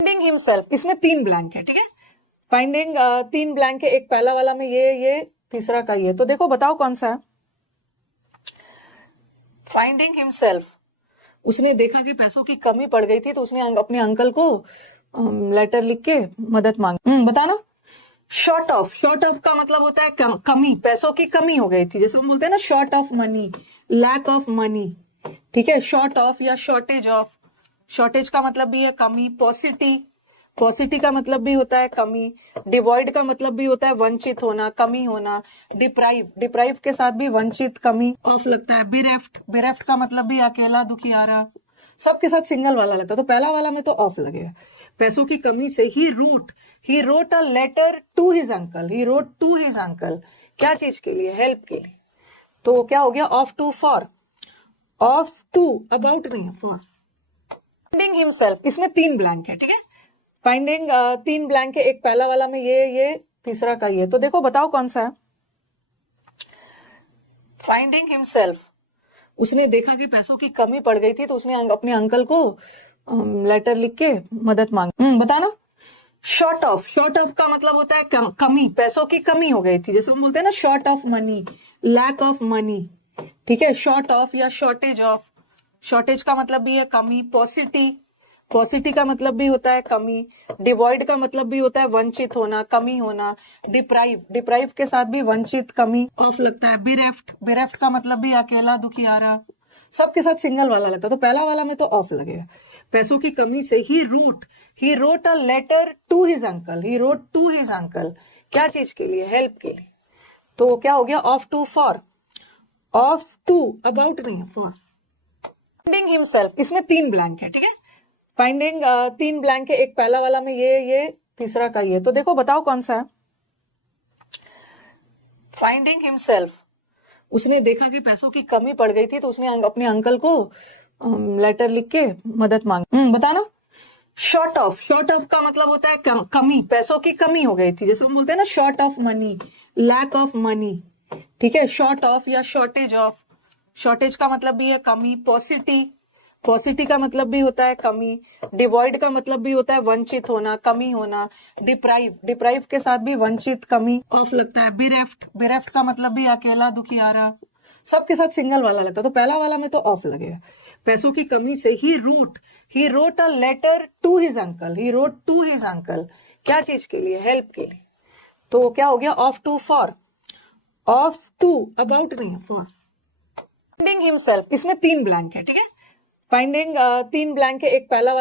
Finding himself, इसमें 3 blank है, ठीक है। फाइंडिंग 3 ब्लैंक है, एक पहला वाला में ये तीसरा का ये, तो देखो बताओ कौन सा है। फाइंडिंग हिमसेल्फ, उसने देखा कि पैसों की कमी पड़ गई थी तो उसने अपने अंकल को लेटर लिख के मदद मांगी। बताना। शॉर्ट ऑफ का मतलब होता है कमी, पैसों की कमी हो गई थी, जैसे हम बोलते हैं ना short of money, lack of money, ठीक है। शॉर्ट ऑफ या शॉर्टेज ऑफ, शॉर्टेज का मतलब भी है कमी। पॉसिटी का मतलब भी होता है कमी। डिवॉइड का मतलब भी होता है वंचित होना, कमी होना। डिप्राइव के साथ भी वंचित, कमी। ऑफ लगता है। बिरेफ्ट का मतलब भी अकेला, दुखियारा। सबके साथ सिंगल वाला लगता है, तो पहला वाला में तो ऑफ लगेगा। पैसों की कमी से ही wrote a letter to his uncle. क्या चीज के लिए? हेल्प के लिए। तो क्या हो गया? Of to, for. Of to, about नहीं है, फॉर। फाइंडिंग हिमसेल्फ, इसमें 3 ब्लैंक है, ठीक है। फाइंडिंग 3 ब्लैंक है, एक पहला वाला में ये तीसरा का ये, तो देखो बताओ कौन सा है। फाइंडिंग हिमसेल्फ, उसने देखा कि पैसों की कमी पड़ गई थी तो उसने अपने अंकल को लेटर लिख के मदद मांगी। बताना। शॉर्ट ऑफ का मतलब होता है कमी, पैसों की कमी हो गई थी, जैसे हम बोलते हैं ना short of money, lack of money, ठीक है। शॉर्ट ऑफ या शॉर्टेज ऑफ, शॉर्टेज का मतलब भी है कमी। पॉसिटी का मतलब भी होता है कमी। डिवॉइड का मतलब भी होता है वंचित होना, कमी होना। डिप्राइव के साथ भी वंचित, कमी। ऑफ लगता है। बिरेफ्ट का मतलब भी अकेला, दुखियारा। सबके साथ सिंगल वाला लगता है, तो पहला वाला में तो ऑफ लगेगा। पैसों की कमी से ही wrote a letter to his uncle. क्या चीज के लिए? हेल्प के लिए। तो क्या हो गया? Of to, for. Of to, about नहीं है, फॉर। फाइंडिंग हिमसेल्फ, इसमें 3 ब्लैंक है, ठीक है। फाइंडिंग 3 ब्लैंक है, एक पहला वाला में ये तीसरा का ये, तो देखो बताओ कौन सा है। फाइंडिंग हिमसेल्फ, उसने देखा कि पैसों की कमी पड़ गई थी तो उसने अपने अंकल को लेटर लिख के मदद मांगी। बताना। शॉर्ट ऑफ का मतलब होता है कमी, पैसों की कमी हो गई थी, जैसे हम बोलते हैं ना short of money, lack of money, ठीक है। शॉर्ट ऑफ या शॉर्टेज ऑफ, शॉर्टेज का मतलब भी है कमी। पॉसिटी का मतलब भी होता है कमी। डिवॉइड का मतलब भी होता है वंचित होना, कमी होना। डिप्राइव के साथ भी वंचित, कमी। ऑफ लगता है। बिरेफ्ट का मतलब भी अकेला, दुखियारा। सबके साथ सिंगल वाला लगता है, तो पहला वाला में तो ऑफ लगेगा। पैसों की कमी से ही wrote a letter to his uncle. क्या चीज के लिए? हेल्प के लिए। तो क्या हो गया? Of to, for. Of to, about नहीं है, फॉर। फाइंडिंग हिमसेल्फ, इसमें 3 ब्लैंक है, ठीक है। फाइंडिंग 3 ब्लैंक है, एक पहला